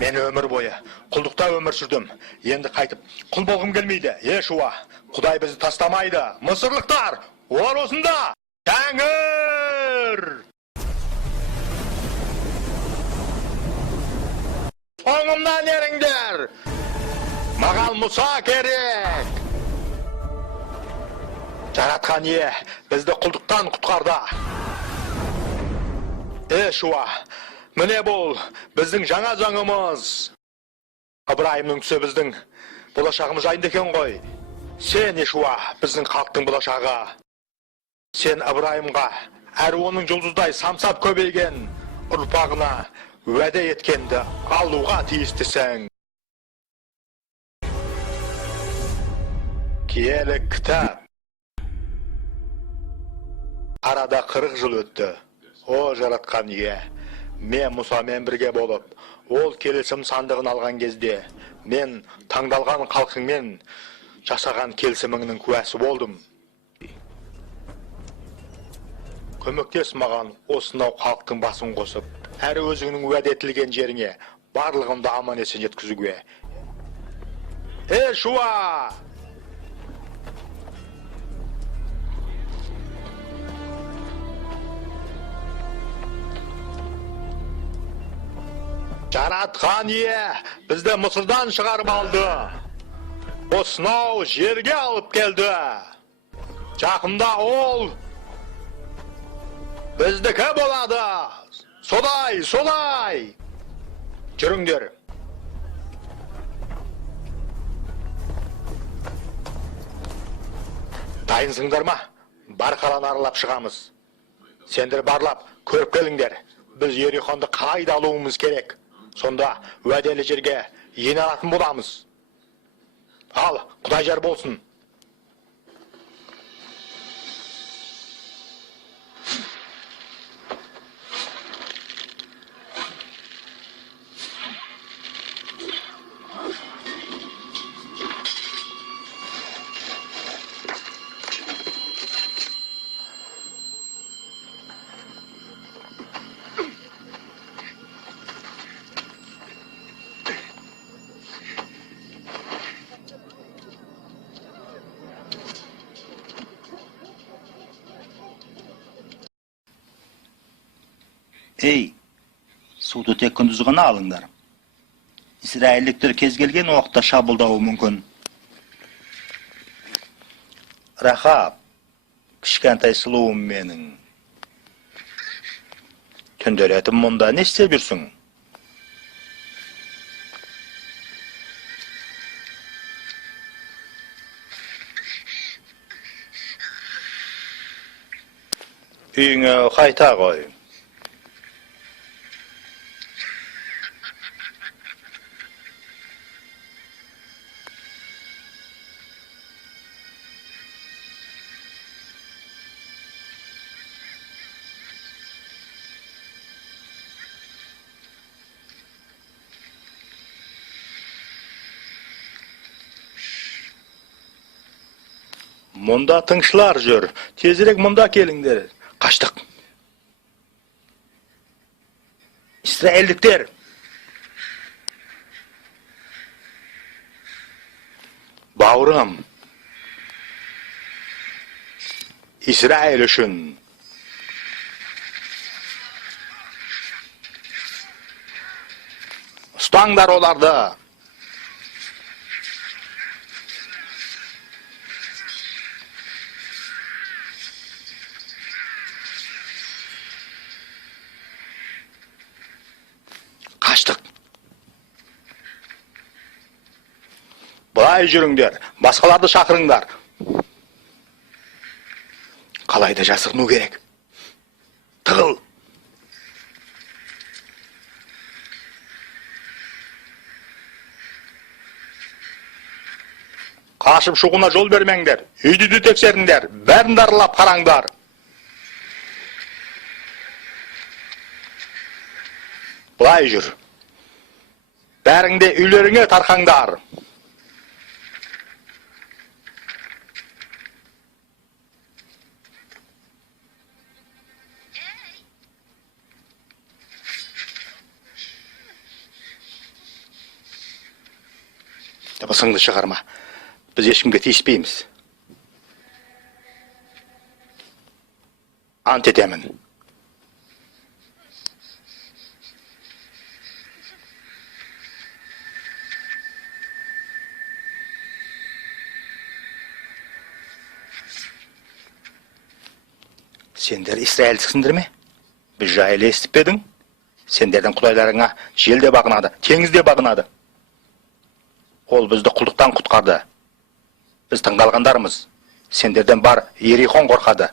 Men ömür boyu құлдықта өмір сүрдім. Енді қайтып құл болғым келмейді. Шуа, Құдай бізді тастамайды. Мысырлықтар, олар осында. Тәңір! Соңымнан еріңдер. Маған Мұса керек. Жаратқан ие бізді құлдықтан құтқарды. Шуа, міне бұл біздің жаңа заңымыз. Ыбырайымның түсі біздің болашағымыз жайында екен ғой. Сен, Шуа, біздің халықтың болашағы. Сен Ыбырайымға әрі оның жұлдыздай самсап көбейген ұрпағына уәде еткенді алуға тиістісің. Киелі кітап. Арада 40 жыл өтті. О, жаратқан ие, мен Мұсамен бірге болып, ол келісім сандығын алған кезде, мен таңдалған халқыңмен жасаған келісіміңнің куәсі болдым. Көмектес маған осынау халықтың басын қосып, әрі өзіңнің уәде етілген жеріңе барлығымды аман есен жеткізуге. Шуа! Жаратқан ие бізді Мысырдан шығарып алды. Осынау жерге алып келді. Жақында ол біздікі болады. Солай. Жүріңдер. Дайынсыңдар ма? Бар қаланы аралап шығамыз. Сендер барлап көріп келіңдер. Біз Ерихонды қалай да алуымыз керек. Сонда уәделі жерге ене алатын боламыз. Ал, Құдай жар болсын. Суды тек күндіз ғана алыңдар. Израильдіктер кез келген уақытта шабуылдауы мүмкін. Рахаб, кішкентай сұлуым менің. Түнделетім мұнда не істеп жүрсің? Үйіңе қайта ғой. Мұнда тыңшылар жүр. Тезірек мұнда келіңдер. Қаштық. Израильдіктер. Бауырым. Израиль үшін. Ұстаңдар оларды. Қаштық. Былай жүріңдер, басқаларды шақырыңдар. Қалайда жасығыну керек. Тығыл. Қашып шығуына жол бермеңдер. Үйді тексеріңдер, бәрін аралап қараңдар. Былай жүр. Бәріңде үйлеріңе тарқаңдар. Dыбысыңды шығарма. Біз ешкімге тиіспейміз. Ант етемін. Сендер Израильдіксіңдер ме? Біз жайлы естіп пе едің? Сендердің құдайларыңа жел де бағынады, теңіз де бағынады. Ол бізді құлдықтан құтқарды. Біз тыңдалғандармыз. Сендерден бар Ерихон қорқады.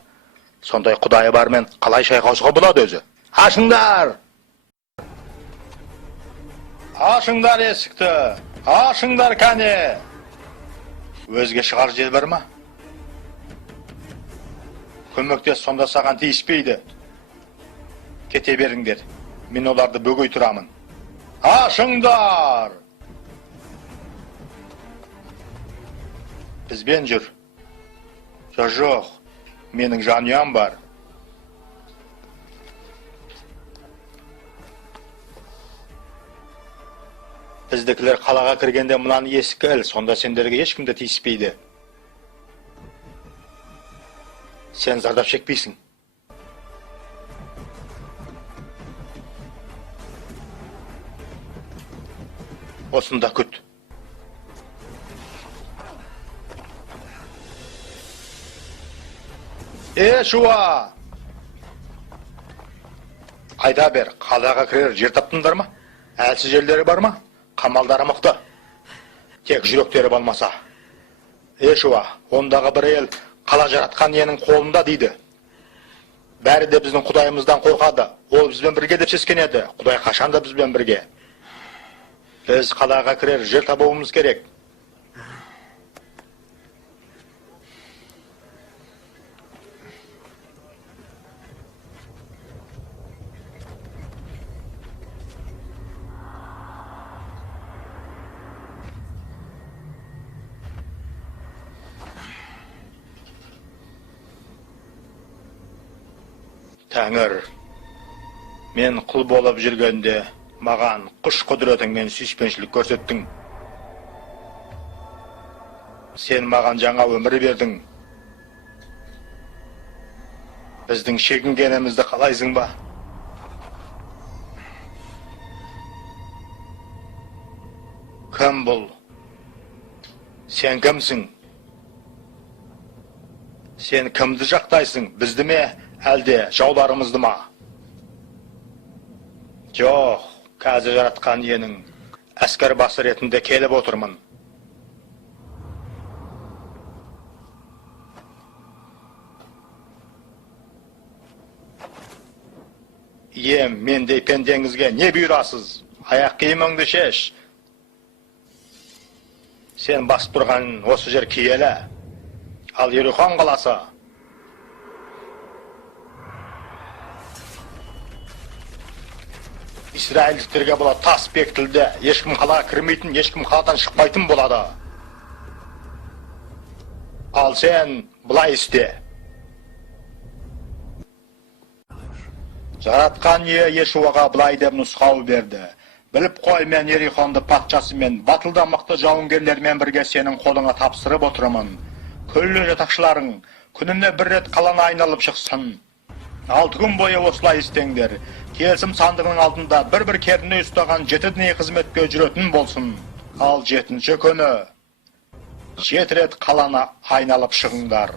Сондай құдайы бармен қалай шайқасуға болады өзі? Ашыңдар! Ашыңдар есікті! Ашыңдар кәне! Өзге шығар жел бар ма? Көмектес, сонда саған тиіспейді. Кете беріңдер. Мен оларды бөгей тұрамын. Ашыңдар! Бізбен жүр. Жоқ, менің жанұям бар. Біздікілер қалаға кіргенде мұнан ескі іл, сонда сендерге ешкімді тиіспейді. Сен зардап шекпейсің. Осында күт. Шуа! Айда бер, қалаға кірер жер таптыңдар ма? Әлсіз жерлері бар ма? Қамалдары мықты. Тек жүректері болмаса. Шуа, ондағы бір ел қала жаратқан иенің қолында дейді. Бәрі де біздің құдайымыздан қорқады. Ол бізбен бірге деп сескенеді. Құдай қашанда бізбен бірге. Біз қалаға кірер жер табуымыз керек. Тәңір, мен құл болып жүргенде маған құш құдіретіңмен сүйіспеншілік көрсеттің. Сен маған жаңа өмір бердің. Біздің шегінгенімізді қалайсың ба? Кім бұл? Сен кімсің? Сен кімді жақтайсың? Бізді ме, әлде жауларымызды ма? Жоқ, қазір жаратқан иенің әскер басы ретінде келіп отырмын. Ием, мендей пендеңізге не бұйырасыз? Аяқ киіміңді шеш. Сен басып тұрған осы жер киелі. Ал Ерихон қаласы. Израильдіктерге болады тас бекітілді. Ешкім қалаға кірмейтін, ешкім қаладан шықпайтын болады. Ал сен бұлай істе. Жаратқан ие Ешуаға бұлай деп нұсқау берді. Біліп қой, мен Ерихонды патшасымен, батылда мықты жауынгерлермен бірге сенің қолыңа тапсырып отырмын. Күллі жатақшыларың күніне бір рет қаланы айналып шықсын. 6 күн бойы осылай істеңдер. Келісім сандығының алдында бір-бір керіне ұстаған 7 діни қызметке жүретін болсын. Ал 7-ші күні 7 рет қаланы айналып шығыңдар.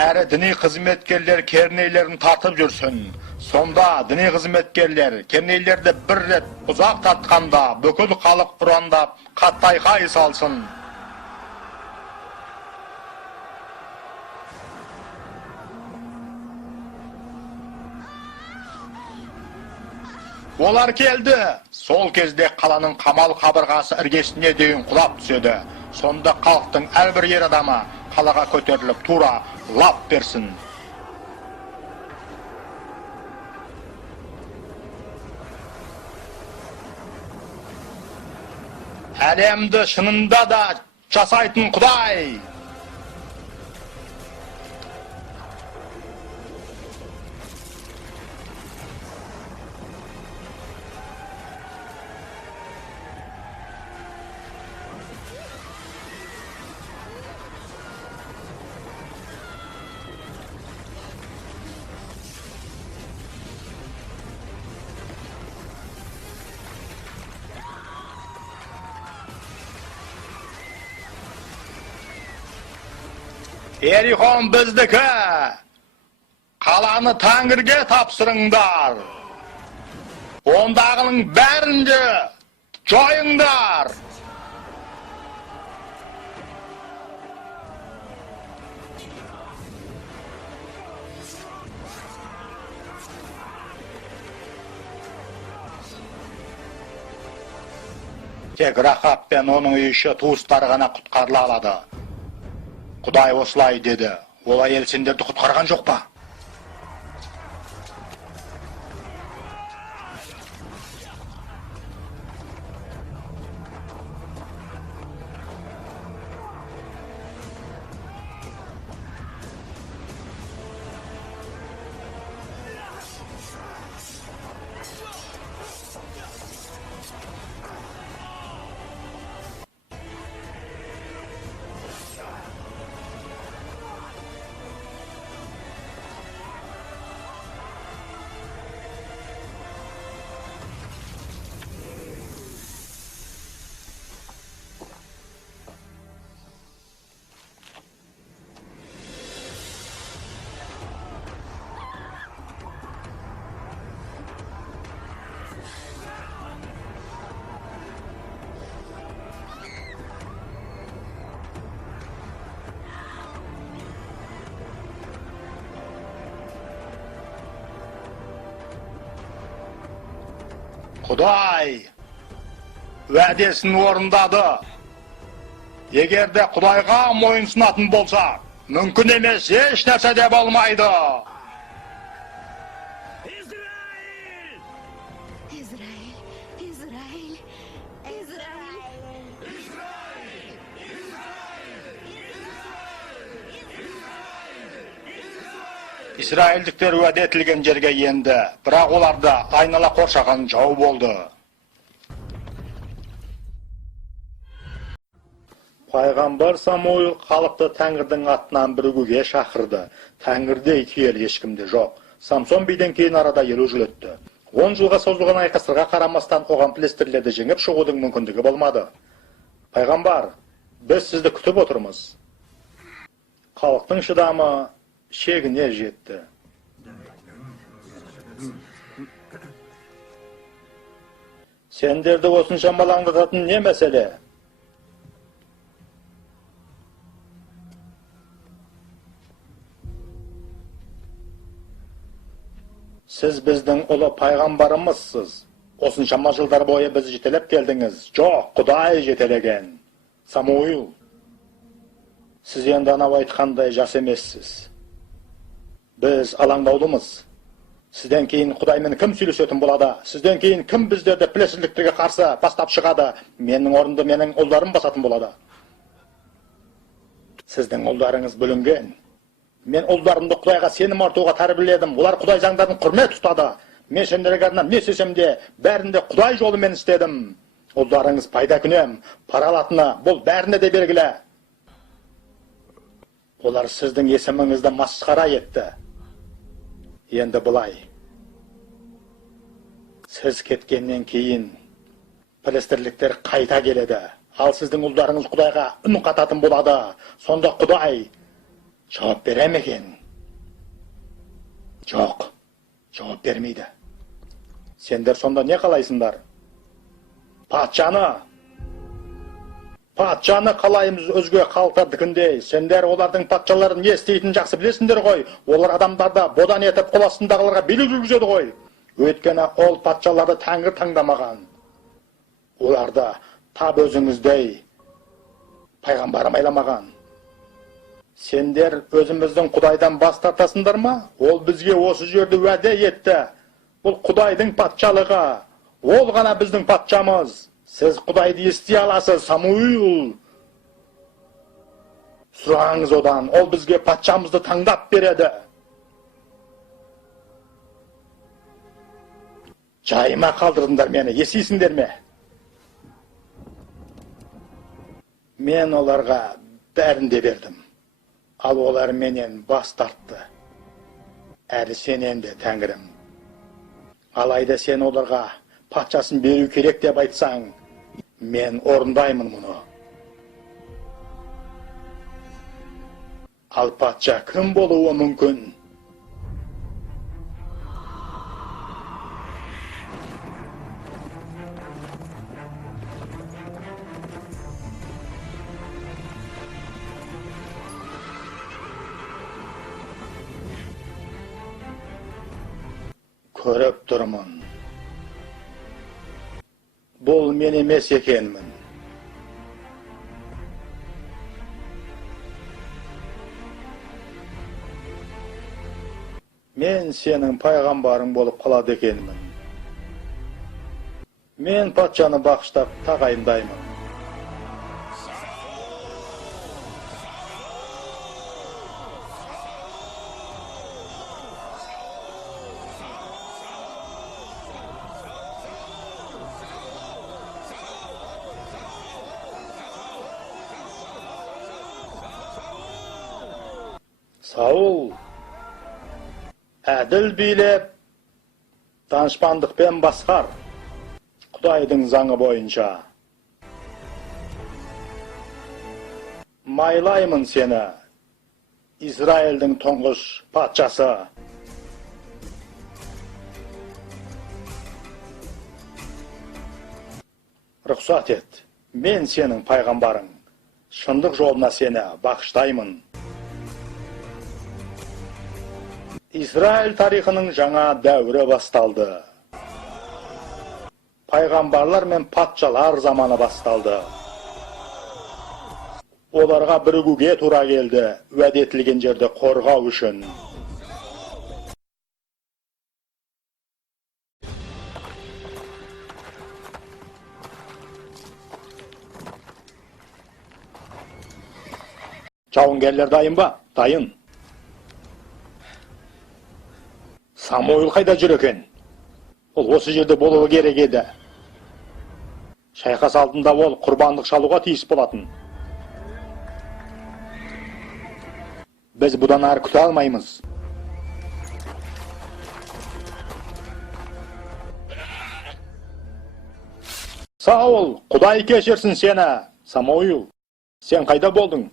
Әрі діни қызметкерлер кернейлерін тартып жүрсін. Сонда діни қызметкерлер кернейлерді бір рет ұзақ тартқанда бүкіл халық ұрандап қатты айқай салсын. Олар келді. Сол кезде қаланың қамал қабырғасы іргесіне дейін құлап түседі. Сонда халықтың әрбір ер адамы қалаға көтеріліп тура лап берсін. Әлемді шынында да жасайтын Құдай. Erihon bizdiki. Қаланы Тәңірге тапсырыңдар. Ондағының бәрінде жойыңдар. Тек Рахаб пен оның үйші туыстары ғана құтқарыла алады. Құдай осылай деді. Ол әйел сендерді құтқарған жоқ па? Құдай уәдесін орындады. Егер де Құдайға мойынсынатын болса, мүмкін емес, еш нәрсе де болмайды. İsrailдіктер уәде етілген жерге енді, бірақ оларды айнала қоршаған жау болды. Пайғамбар Самуил халықты Тәңірдің атынан бірігуге шақырды. Тәңірде итер ешкімде жоқ. Самсон биден кейін арада 50 жыл өтті. 10 жылға созылған айқасқа қарамастан оған филистерлерді жеңіп шығудың мүмкіндігі болмады. Пайғамбар, біз сізді күтіп отырмыз. Халықтың шыдамы шегіне жетті. Сендерді осынша малаңдататын не мәселе? Сіз біздің ұлы пайғамбарымызсыз. Осыншама жылдар бойы біз жетелеп келдіңіз. Жоқ, Құдай жетелеген. Самуил, сіз енді анау айтқандай жас емессіз. Біз алаңдаулымыз. Сізден кейін Құдаймен кім сөйлесетін болады? Сізден кейін кім біздерді пілесіздіктерге қарсы бастап шығады? Менің орынды менің ұлдарым басатын болады. Сіздің ұлдарыңыз бүлінген. Мен ұлдарымды Құдайға сенім артуға тәрбиеледім. Олар Құдай заңдарын құрмет тұтады. Мен сендерге арнап не істесем де, бәрінде Құдай жолымен істедім. Ұлдарыңыз пайда күнем, пара алатыны, бұл бәріне де белгілі. Олар сіздің есіміңізді масқара етті. Енді бұлай. Сіз кеткеннен кейін филистерліктер қайта келеді. Ал сіздің ұлдарыңыз Құдайға үн қататын болады. Сонда Құдай жауап бере ме екен? Жоқ, жауап бермейді. Сендер сонда не қалайсыңдар? Патшаны қалаймыз өзге халықтардікіндей. Сендер олардың патшаларын не істейтінін жақсы білесіңдер ғой. Олар адамдарды бодан етіп қол астындағыларға билік жүргізеді ғой. Өйткені ол патшаларды Тәңір таңдамаған. Оларды тап өзіңіздей пайғамбар майламаған. Сендер өзіміздің Құдайдан бас тартасыңдар ма? Ол бізге осы жерде уәде етті. Бұл Құдайдың патшалығы. Ол ғана біздің патшамыз. Сіз Құдайды ести аласыз, Самуил. Сұраңыз одан, ол бізге патшамызды таңдап береді. Жайыма қалдырдыңдар мені, есейсіңдер ме? Мен оларға бәрін де бердім. Ал олар менен бас тартты. Әрі сенен де, Тәңірім. Алайда сен оларға патшасын беру керек деп айтсаң, мен орындаймын мұны. Ал патша кім болуы мүмкін? Көріп тұрмын. Бұл мен емес екенмін. Мен сенің пайғамбарың болып қалады екенмін. Мен патшаны бағыштап тағайындаймын. Саул, әділ билеп, данышпандықпен басқар, Құдайдың заңы бойынша. Майлаймын сені, Израильдің тұңғыш патшасы. Рұқсат ет, мен сенің пайғамбарың, шындық жолына сені бағыштаймын. Израиль тарихының жаңа дәуірі басталды. Пайғамбарлар мен патшалар заманы басталды. Оларға бірігуге тура келді, уәде етілген жерді қорғау үшін. Жауынгерлер дайын ба? Дайын. Самуил қайда жүр екен? Ол осы жерде болуы керек еді. Шайқас алдында ол құрбандық шалуға тиіс болатын. Біз бұдан ары күте алмаймыз. Саул, Құдай кешірсін сені. Самуил, сен қайда болдың?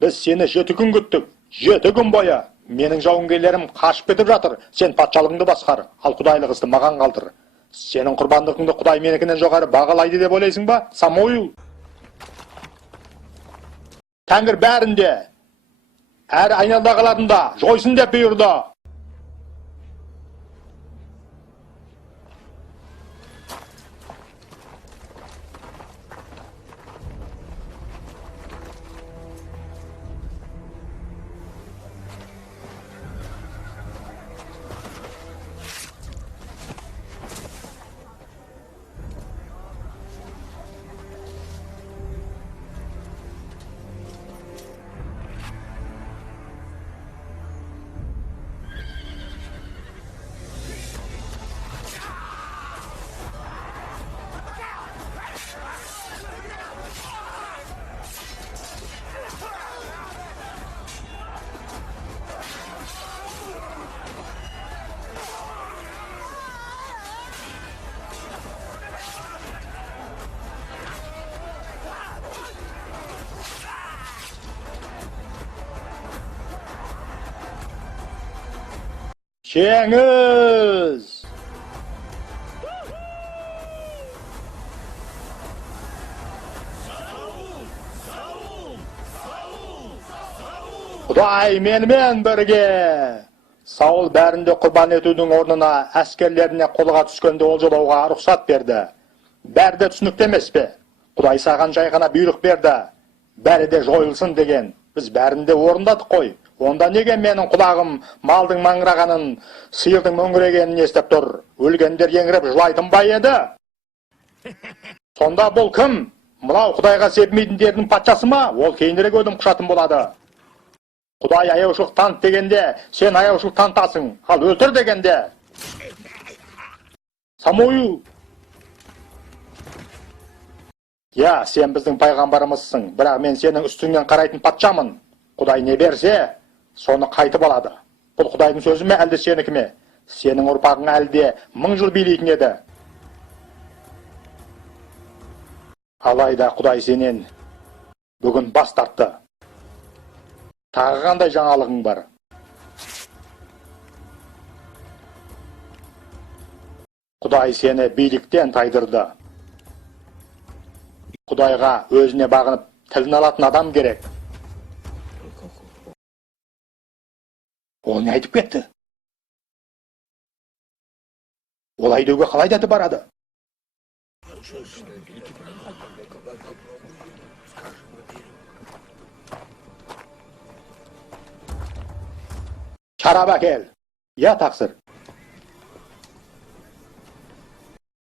Біз сені 7 күн күттік. 7 күн бойы. Менің жауынгерлерім қашып кетіп жатыр. Сен патшалығыңды басқар, ал құдайлық істі маған қалдыр. Сенің құрбандығыңды Құдай менікінен жоғары бағалайды деп ойлайсың ба, Самуил? Тәңір бәрінде, әр айналадағыларында жойсын деп бұйырды. Жеңіс! Құдай менімен бірге! Саул бәрінде құрбан етудің орнына әскерлеріне қолға түскенде олжалауға рұқсат берді. Бәрі де түсінікті емес пе? Құдай саған жай ғана бұйрық берді. Бәрі де жойылсын деген. Біз бәрінде орындадық қой. Онда неге менің құлағым малдың маңырағанын, сиырдың мөңірегенін естіп тұр? Өлгендер еңіреп жылайтын ба еді? Сонда бұл кім? Мынау Құдайға сепмейтіндердің патшасы ма? Ол кейінірек өлім құшатын болады. Құдай аяушылық таныт дегенде, сен аяушылық танытасың, ал өлтір дегенде. Самуил! Я, сен біздің пайғамбарымызсың, бірақ мен сенің үстіңнен қарайтын патшамын. Құдай не берсе, соны қайтып алады. Бұл Құдайдың сөзі ме, әлде сенікі ме? Сенің ұрпағың әлде 1000 жыл билейтін еді. Алайда Құдай сенен бүгін бас тартты. Тағы қандай жаңалығың бар? Құдай сені биліктен тайдырды. Құдайға өзіне бағынып тілін алатын адам керек. Ол не айтып кетті? Олай деуге қалай дәті барады? Шарап әкел. Я, тақсыр.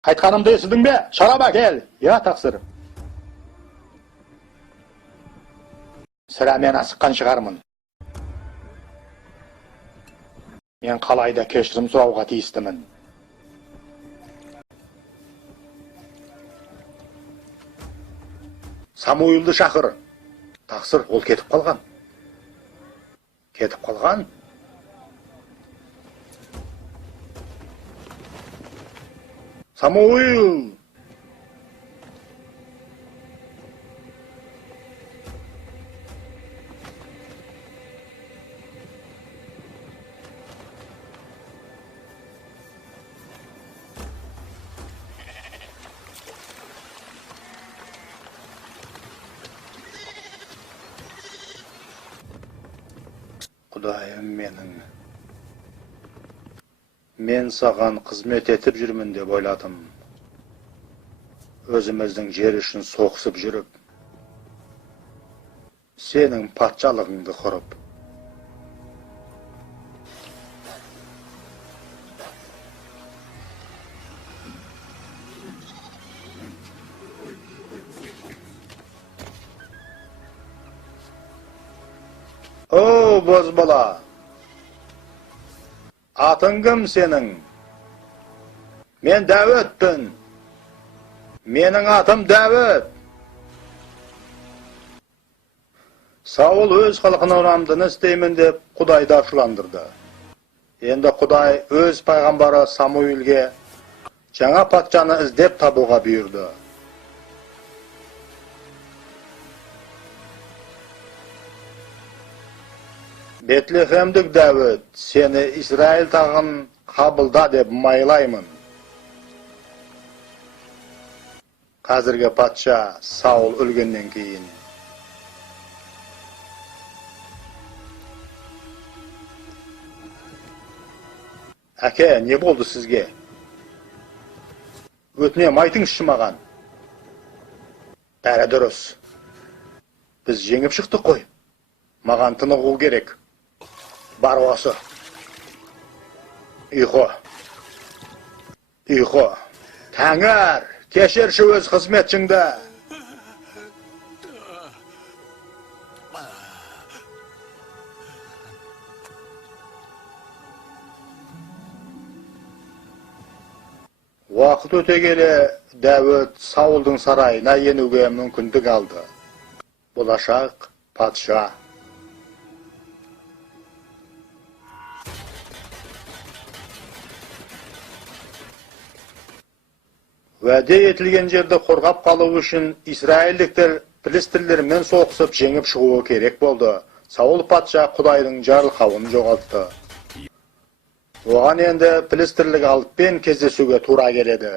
Айтқанымды естідің бе? Шарап әкел. Я, тақсыр. Сірә мен асыққан шығармын. Мен қалайда кешірім сұрауға тиістімін. Самуилді шақыр. Тақсыр, ол кетіп қалған. Кетіп қалған? Самуил! Құдайым менің. Мен саған қызмет етіп жүрмін деп ойладым. Өзіміздің жер үшін соғысып жүріп, сенің патшалығыңды құрып. О, бозбала! Атың кім сенің? Мен Дәуітпін. Менің атым Дәуіт. Саул өз халқына ұнамдыны істеймін деп Құдайды ашуландырды. Енді Құдай өз пайғамбары Самуилге жаңа патшаны іздеп табуға бұйырды. Бетлехемдік Дәуіт, сені Израиль тағын қабылда деп майлаймын. Қазіргі патша Саул өлгеннен кейін. Әке, не болды сізге? Өтінем, айтыңызшы маған. Бәрі дұрыс. Біз жеңіп шықтық қой. Маған тынығу керек. Бар осы. Ұйқы. Ұйқы. Тәңір, кешірші өз қызметшіңді. Уақыт өте келе Дәуіт Саулдың сарайына енуге мүмкіндік алды. Болашақ патша. Уәде етілген жерді қорғап қалу үшін Израильдіктер филистирлермен соғысып жеңіп шығуы керек болды. Саул патша Құдайдың жарлықауын жоғалтты. Оған енді филистирлік алыппен кездесуге тура келеді.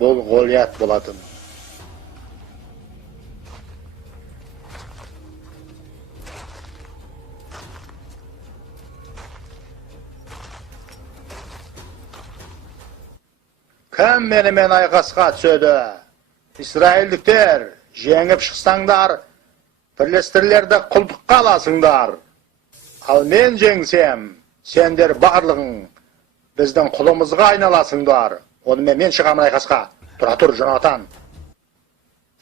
Бұл Голиат болатын. Кім менімен айқасқа түседі? Израильдіктер, жеңіп шықсаңдар, филистирлерді құлдыққа аласыңдар. Ал мен жеңсем, сендер барлығың біздің құлымызға айналасыңдар. Онымен мен шығамын айқасқа. Тұра тұр, Жонатан.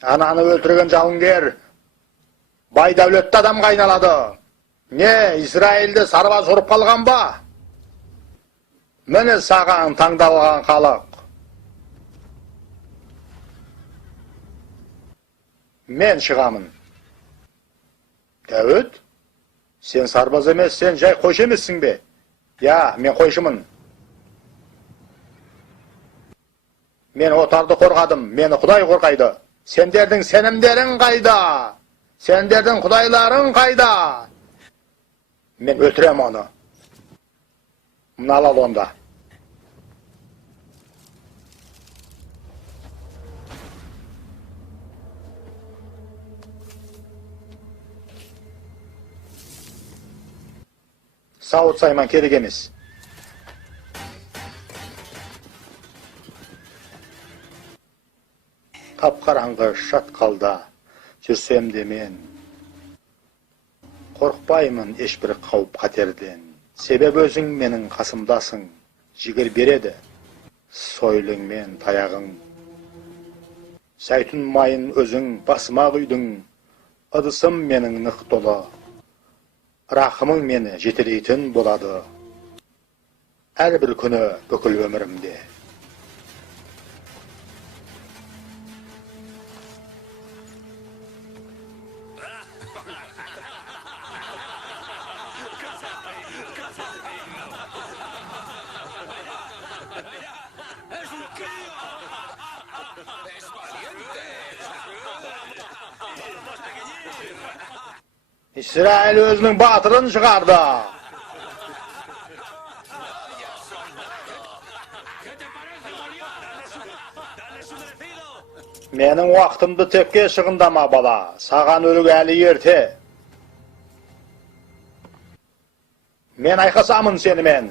Ананы өлтірген жауынгер бай дәулетті адамға айналады. Не, Израильді сарбаз ұрып қалған ба? Міне саған таңдалған халық. Мен шығамын. Дәуіт, сен сарбаз емес, сен жай қойшы емессің бе? Я, мен қойшымын. Мен отарды қорғадым, мені Құдай қорғайды. Сендердің сенімдерің қайда? Senlerden Kudayların kayda? Men öldürem onu. Bunu al onda. Sağut sayman kerek emes. Tapqarаңғы şat qalda жүrsем de men korkpаймын ешбір қауіп-қатерден. Себеп өзің менің қасымдасың, жігер береді сойлың мен таяғың. Сәйтін майын өзің басыма құйдың, ыдысым менің нық толы. Рақымың мені жетелейтін болады әрбір күні бүкіл өмірімде. İsrail özünün batırını çıkardı. Menin vaqtımdı tepke шығындама bala. Sağan ölüg әлі ерте. Men ayqasamын seni men.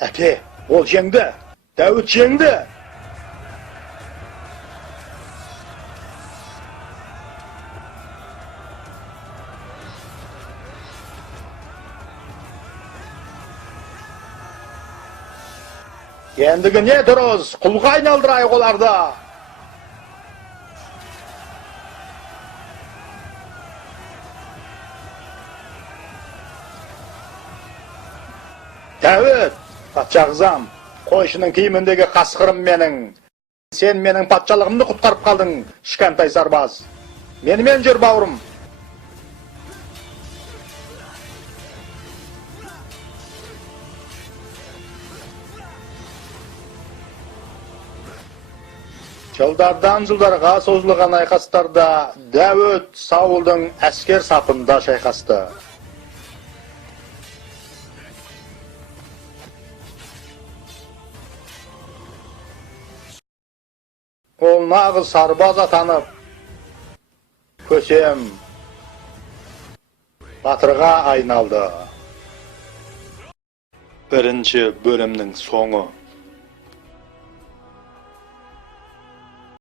Әке, ол жеңді. Дәуіт жеңді. Ендігі не дұрыс? Құлға айналдырайық оларды. Дәуіт! Патшағызам, қойшының киіміндегі қасқырым менің. Сен менің патшалығымды құтқарып қалдың, кішкентай сарбаз. Менімен жүр, бауырым. Жылдардан жылдарға созылған айқастарда Дәуіт Саулдың әскер сапында шайқасты. Ол нағыз сарбаз атанып, көсем батырға айналды. Бірінші бөлімнің соңы.